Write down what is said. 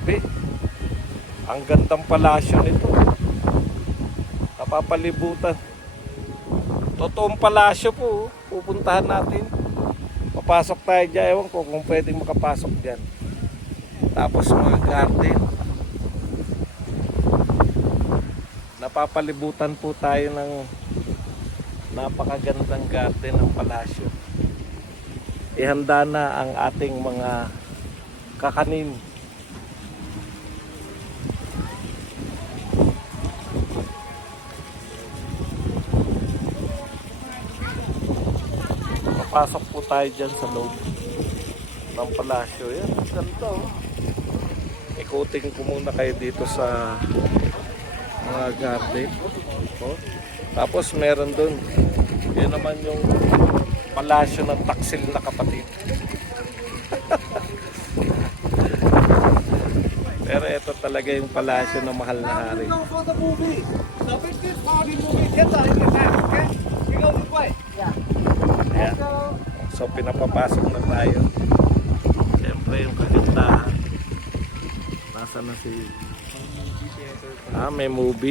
Grabe. Ang gandang palasyo nito. Napapalibutan. Totoong palasyo po. Pupuntahan natin. Papasok tayo dyan. Ewan ko kung pwedeng makapasok dyan. Tapos mga garden. Napapalibutan po tayo ng napakagandang garden ng palasyo. Ihanda na ang ating mga kakanin. Papasok po tayo dyan sa loob ng palasyo. Yan, ang ganda oh. Ikutin ko muna kayo dito sa mga garden. Oh. Tapos meron dun. Yan naman yung palasyo ng taksil na kapatid. Pero ito talaga yung palasyo ng mahal na hari. Ayan. So pinapapasok na tayo. Siyempre yung kagandahan. Nasa na si... may movie.